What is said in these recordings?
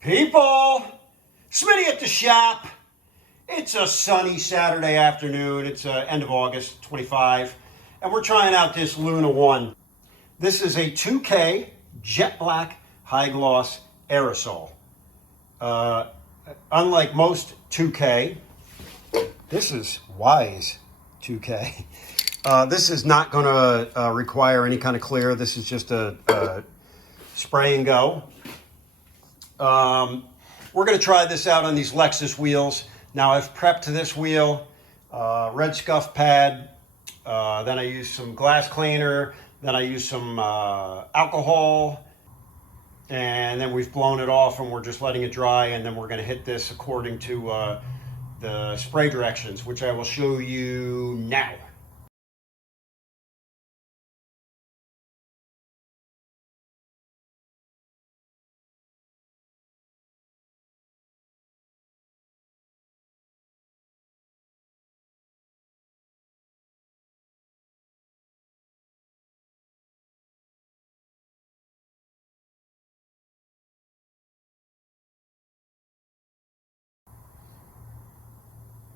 People, Smitty at the shop. It's a sunny Saturday afternoon. It's end of August 25, and we're trying out this Luna 1. This is a 2K jet black high gloss aerosol. Unlike most 2K, this is Wise 2K. This is not going to require any kind of clear. This is just a spray and go. We're going to try this out on these Lexus wheels. Now I've prepped this wheel, red scuff pad, then I use some glass cleaner, then I use some alcohol, and then we've blown it off and we're just letting it dry, and then we're going to hit this according to the spray directions, which I will show you now.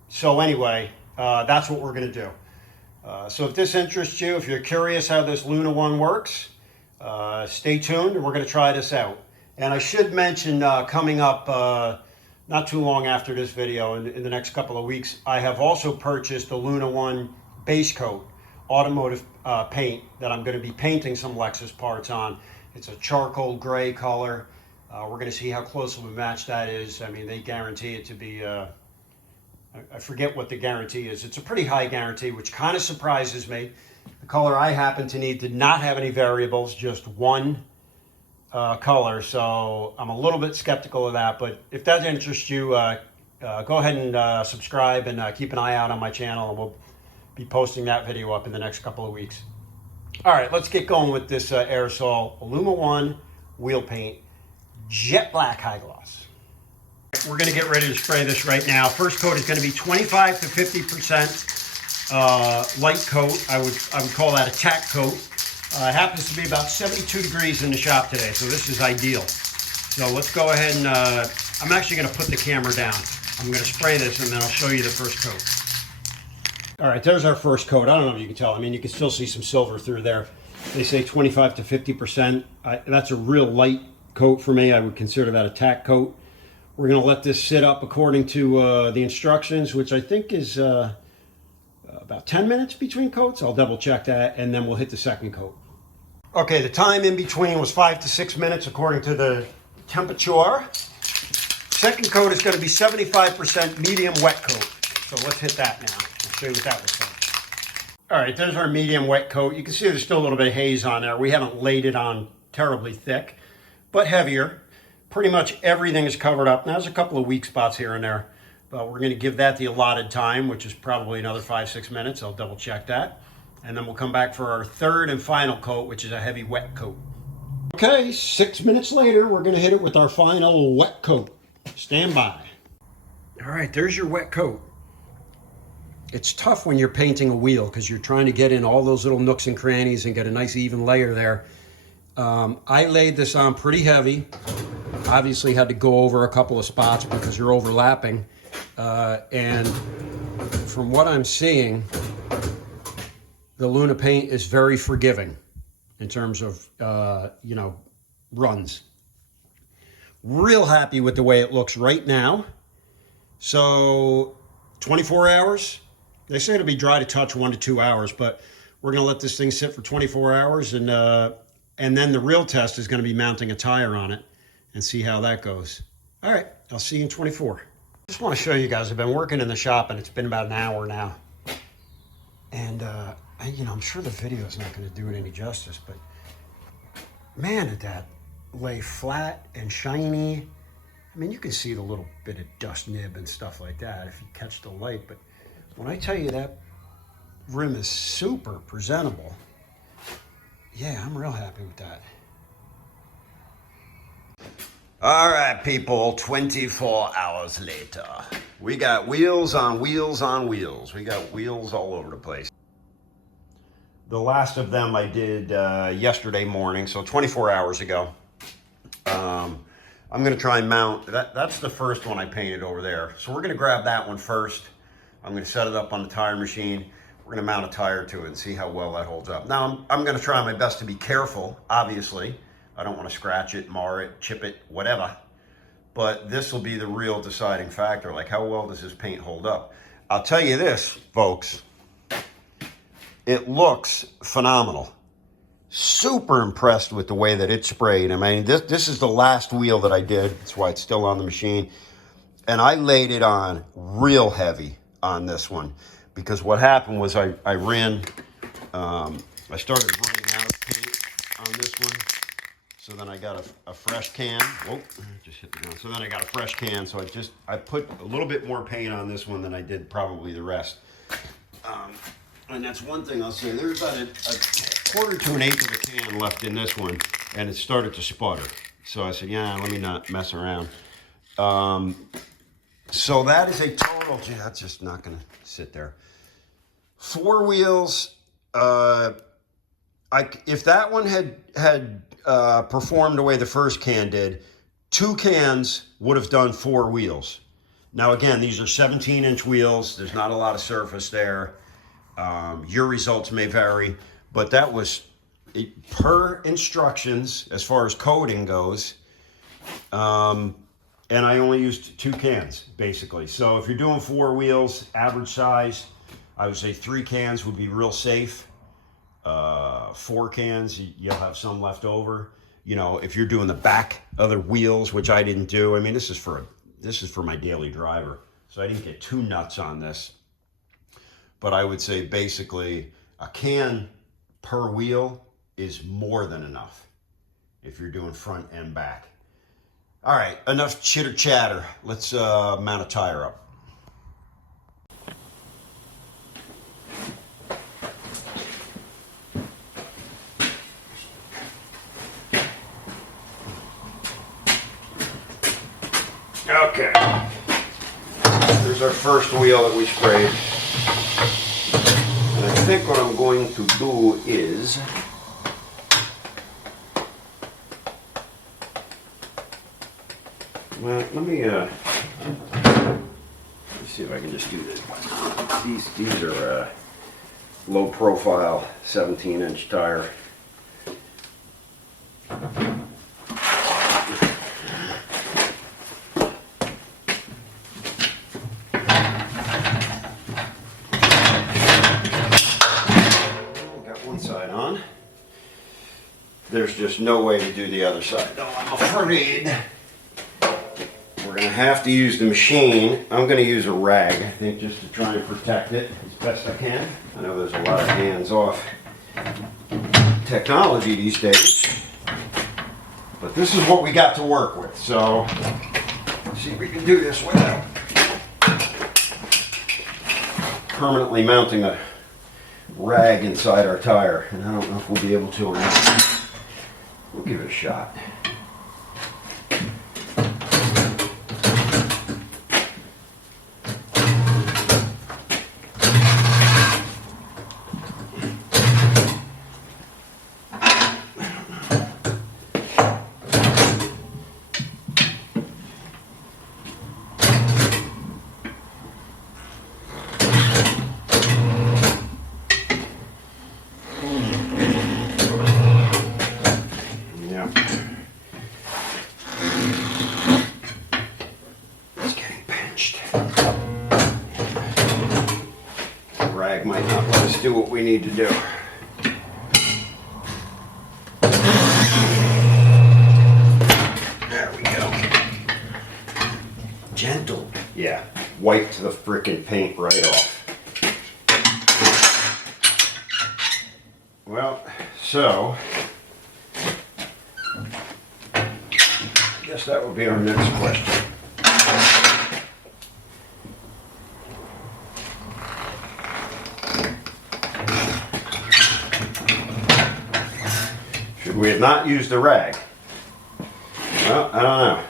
So anyway, that's what we're going to do. So if this interests you, if you're curious how this Luna 1 works, stay tuned and we're going to try this out. And I should mention coming up not too long after this video, in the next couple of weeks, I have also purchased the Luna 1 base coat automotive paint that I'm going to be painting some Lexus parts on. It's a charcoal gray color. We're going to see how close of a match that is. I mean, they guarantee it to be... I forget what the guarantee is. It's a pretty high guarantee, which kind of surprises me. The color I happen to need did not have any variables, just one color. So I'm a little bit skeptical of that. But if that interests you, go ahead and subscribe and keep an eye out on my channel. And we'll be posting that video up in the next couple of weeks. All right, let's get going with this aerosol Luna 1 wheel paint, jet black high gloss. We're going to get ready to spray this right now. First coat is going to be 25 to 50% light coat. I would call that a tack coat. It happens to be about 72 degrees in the shop today, so this is ideal. So let's go ahead and I'm actually going to put the camera down. I'm going to spray this and then I'll show you the first coat. All right, there's our first coat. I don't know if you can tell. I mean, you can still see some silver through there. They say 25 to 50%. That's a real light coat for me. I would consider that a tack coat. We're going to let this sit up according to the instructions, which I think is about 10 minutes between coats. I'll double check that, and then we'll hit the second coat. Okay, the time in between was 5 to 6 minutes according to the temperature. Second coat is going to be 75% medium wet coat. So let's hit that now. I'll show you what that looks like. All right, there's our medium wet coat. You can see there's still a little bit of haze on there. We haven't laid it on terribly thick, but heavier. Pretty much everything is covered up. Now, there's a couple of weak spots here and there, but we're going to give that the allotted time, which is probably another 5-6 minutes. I'll double check that. And then we'll come back for our third and final coat, which is a heavy wet coat. Okay, 6 minutes later, we're going to hit it with our final wet coat. Stand by. All right, there's your wet coat. It's tough when you're painting a wheel because you're trying to get in all those little nooks and crannies and get a nice even layer there. I laid this on pretty heavy. Obviously had to go over a couple of spots because you're overlapping. And from what I'm seeing, the Luna paint is very forgiving in terms of, runs. Real happy with the way it looks right now. So 24 hours. They say it'll be dry to touch 1 to 2 hours, but we're going to let this thing sit for 24 hours. And then the real test is going to be mounting a tire on it and see how that goes. All right, I'll see you in 24. Just want to show you guys, I've been working in the shop and it's been about an hour now. And, I'm sure the video is not going to do it any justice, but man, did that lay flat and shiny. I mean, you can see the little bit of dust nib and stuff like that if you catch the light, but when I tell you that rim is super presentable, yeah, I'm real happy with that. All right, people, 24 hours later. We got wheels on wheels on wheels. We got wheels all over the place. The last of them I did yesterday morning, so 24 hours ago. I'm going to try and mount, that's the first one I painted over there. So we're going to grab that one first. I'm going to set it up on the tire machine. We're going to mount a tire to it and see how well that holds up. Now, I'm going to try my best to be careful, obviously. I don't want to scratch it, mar it, chip it, whatever. But this will be the real deciding factor, like how well does this paint hold up? I'll tell you this, folks. It looks phenomenal. Super impressed with the way that it sprayed. I mean, this is the last wheel that I did. That's why it's still on the machine. And I laid it on real heavy on this one. Because what happened was I started running out of paint on this one. So then I got a fresh can. Whoa, just hit the ground. So then I got a fresh can. So I put a little bit more paint on this one than I did probably the rest. And that's one thing I'll say. There's about a quarter to an eighth of a can left in this one, and it started to sputter. So I said, yeah, let me not mess around. So that is a total, gee, that's just not going to sit there. 4 wheels. If that one had performed the way the first can did, 2 cans would have done 4 wheels. Now again, these are 17-inch wheels. There's not a lot of surface there. Your results may vary, but that was per instructions as far as coding goes. And I only used 2 cans basically. So if you're doing 4 wheels, average size, I would say 3 cans would be real safe. 4 cans, you'll have some left over. You know, if you're doing the back of the wheels, which I didn't do. I mean, this is for my daily driver, so I didn't get too nuts on this. But I would say basically a can per wheel is more than enough if you're doing front and back. All right, enough chitter chatter. Let's mount a tire up. Okay, there's our first wheel that we sprayed. And I think what I'm going to do is well, let me see if I can just do this. These are low profile 17-inch tire. There's just no way to do the other side. No, I'm afraid we're going to have to use the machine. I'm going to use a rag, I think, just to try and protect it as best I can. I know there's a lot of hands-off technology these days, but this is what we got to work with. So let's see if we can do this without permanently mounting a rag inside our tire. And I don't know if we'll be able to or not. We'll give it a shot. Rag might not let us do what we need to do. There we go. Gentle. Yeah, wiped the frickin' paint right off. Well, so I guess that would be our next question. We have not used the rag. Well, I don't know.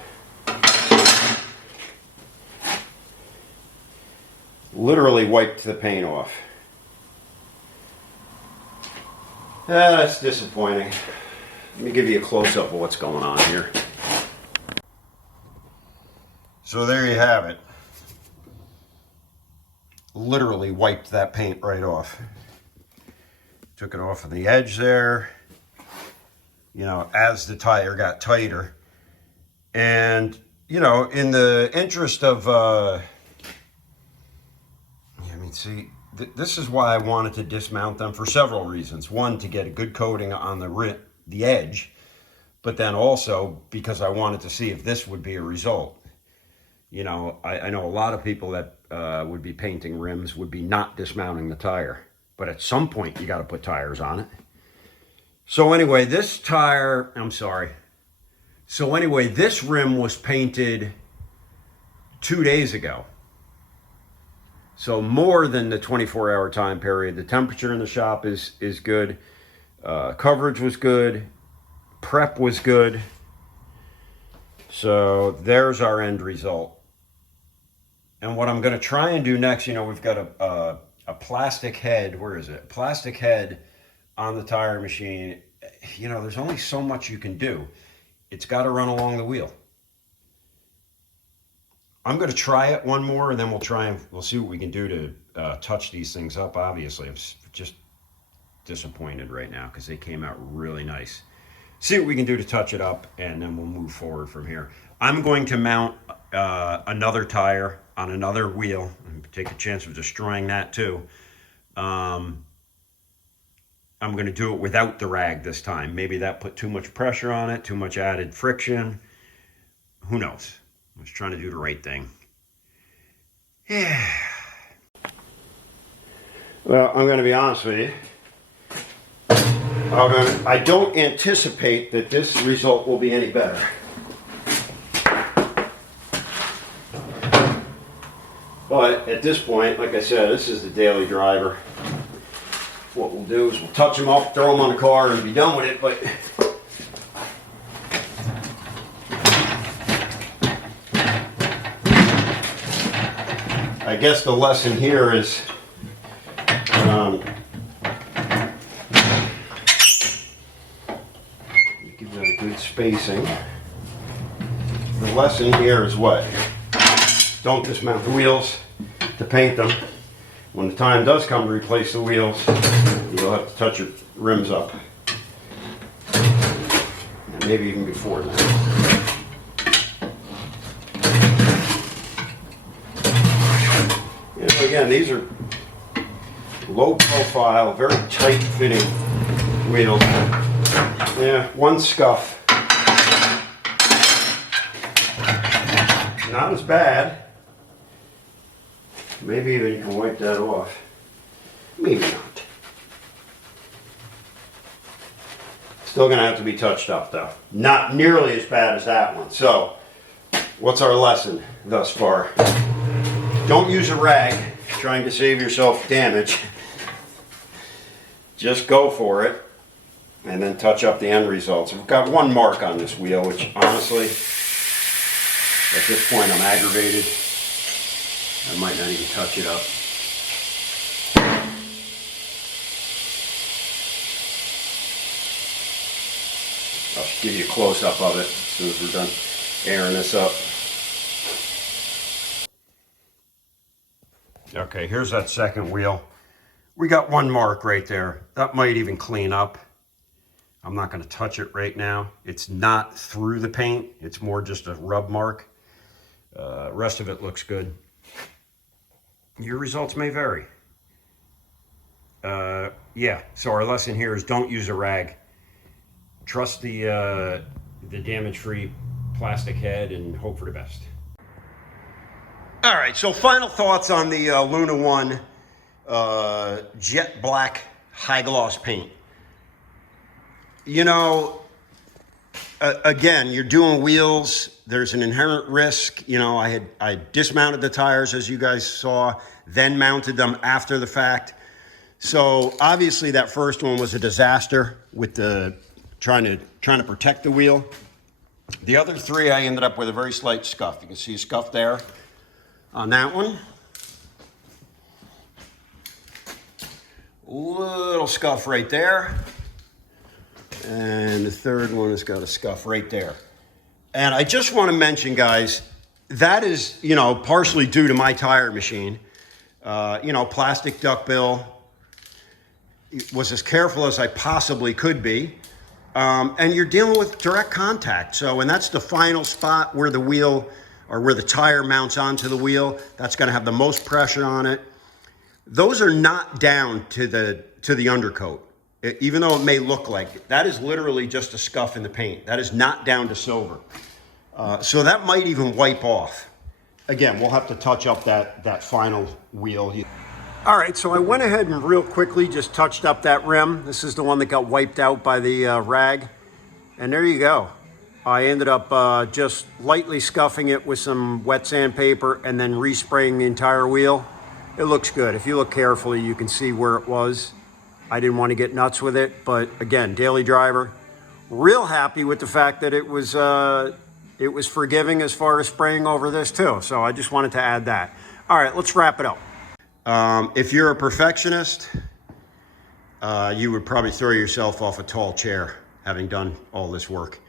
Literally wiped the paint off. That's disappointing. Let me give you a close-up of what's going on here. So there you have it. Literally wiped that paint right off. Took it off of the edge there, you know, as the tire got tighter. And, you know, in the interest of, see, this is why I wanted to dismount them for several reasons. One, to get a good coating on the edge, but then also because I wanted to see if this would be a result. You know, I know a lot of people that would be painting rims would be not dismounting the tire. But at some point, you got to put tires on it. So anyway, this rim was painted 2 days ago. So more than the 24-hour time period. The temperature in the shop is good. Coverage was good. Prep was good. So there's our end result. And what I'm going to try and do next, you know, we've got a plastic head. Where is it? Plastic head on the tire machine. You know, there's only so much you can do. It's got to run along the wheel. I'm going to try it one more, and then we'll see what we can do to touch these things up. Obviously, I'm just disappointed right now because they came out really nice. See what we can do to touch it up, and then we'll move forward from here. I'm going to mount another tire on another wheel and take a chance of destroying that too. I'm going to do it without the rag this time. Maybe that put too much pressure on it, too much added friction. Who knows? I was trying to do the right thing. Yeah. Well, I'm going to be honest with you. I don't anticipate that this result will be any better. But at this point, like I said, this is the daily driver. What we'll do is we'll touch them up, throw them on the car, and be done with it. But I guess the lesson here is give that a good spacing. The lesson here is what? Don't dismount the wheels to paint them. When the time does come to replace the wheels, you'll have to touch your rims up. And maybe even before that. You know, again, these are low profile, very tight fitting wheels. Yeah, one scuff. Not as bad. Maybe even you can wipe that off. Maybe not. Still gonna have to be touched up though. Not nearly as bad as that one. So, what's our lesson thus far? Don't use a rag trying to save yourself damage. Just go for it and then touch up the end results. We've got one mark on this wheel, which honestly, at this point I'm aggravated. I might not even touch it up. I'll give you a close-up of it as soon as we're done airing this up. Okay, here's that second wheel. We got one mark right there. That might even clean up. I'm not going to touch it right now. It's not through the paint. It's more just a rub mark. Rest of it looks good. Your results may vary. Yeah, so our lesson here is don't use a rag. Trust the damage-free plastic head and hope for the best. All right, so final thoughts on the Luna 1 jet black high gloss paint. You know, again, you're doing wheels. There's an inherent risk. You know, I dismounted the tires, as you guys saw, then mounted them after the fact. So obviously that first one was a disaster with the trying to protect the wheel. The other three, I ended up with a very slight scuff. You can see a scuff there on that one. Little scuff right there. And the third one has got a scuff right there. And I just want to mention, guys, that is, you know, partially due to my tire machine. You know, plastic duckbill. Was as careful as I possibly could be. And you're dealing with direct contact. So, and that's the final spot where the wheel or where the tire mounts onto the wheel. That's going to have the most pressure on it. Those are not down to the undercoat, even though it may look like it. That is literally just a scuff in the paint. That is not down to silver. So that might even wipe off. Again, we'll have to touch up that final wheel. All right, so I went ahead and real quickly just touched up that rim. This is the one that got wiped out by the rag. And there you go. I ended up just lightly scuffing it with some wet sandpaper and then respraying the entire wheel. It looks good. If you look carefully, you can see where it was. I didn't want to get nuts with it, but again, daily driver. Real happy with the fact that it was forgiving as far as spraying over this too. So I just wanted to add that. All right, let's wrap it up. If you're a perfectionist, you would probably throw yourself off a tall chair having done all this work.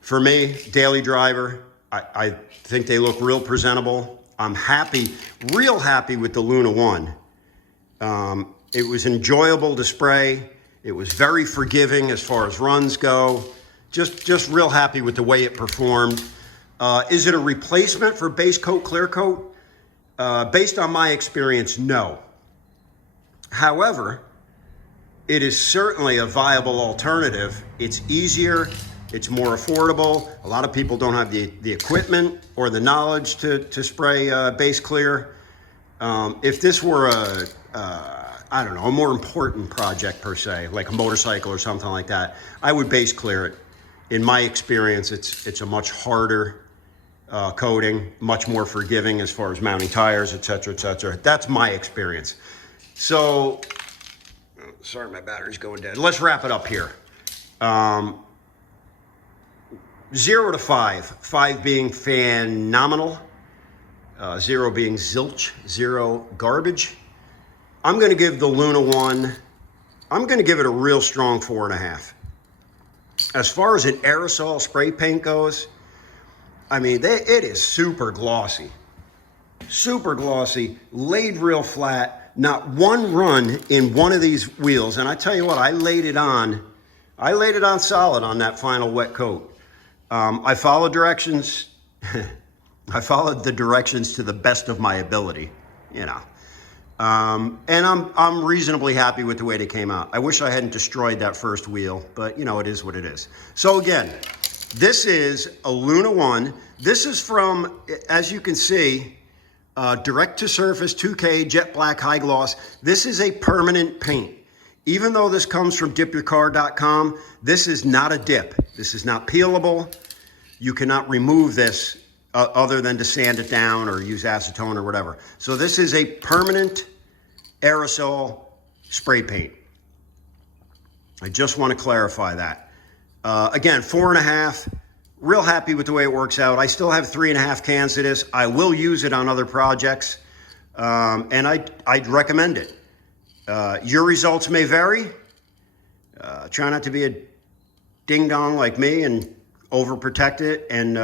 For me, daily driver, I think they look real presentable. I'm happy, real happy with the Luna 1. It was enjoyable to spray. It was very forgiving as far as runs go. Just real happy with the way it performed. Is it a replacement for base coat, clear coat? Based on my experience, no. However, it is certainly a viable alternative. It's easier, it's more affordable. A lot of people don't have the equipment or the knowledge to spray base clear. If this were I don't know, a more important project per se, like a motorcycle or something like that, I would base clear it. In my experience, it's a much harder coating, much more forgiving as far as mounting tires, et cetera, et cetera. That's my experience. So, sorry, my battery's going dead. Let's wrap it up here. 0 to 5, 5 being phenomenal, 0 being zilch, 0 garbage. I'm going to give the Luna 1, I'm going to give it a real strong 4.5. As far as an aerosol spray paint goes, I mean, it is super glossy, laid real flat, not one run in one of these wheels. And I tell you what, I laid it on solid on that final wet coat. I followed directions. I followed the directions to the best of my ability, you know. And I'm reasonably happy with the way they came out. I wish I hadn't destroyed that first wheel, but you know, it is what it is. So again, this is a Luna 1. This is from, as you can see, direct to surface 2K jet black high gloss. This is a permanent paint. Even though this comes from dipyourcar.com, this is not a dip. This is not peelable. You cannot remove this other than to sand it down or use acetone or whatever. So this is a permanent aerosol spray paint. I just want to clarify that. Again, 4.5, real happy with the way it works out. I still have 3.5 cans of this. I will use it on other projects, and I'd recommend it. Your results may vary. Try not to be a ding-dong like me and overprotect it and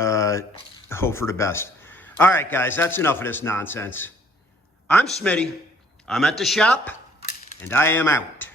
hope for the best. All right, guys, that's enough of this nonsense. I'm Smitty. I'm at the shop, and I am out.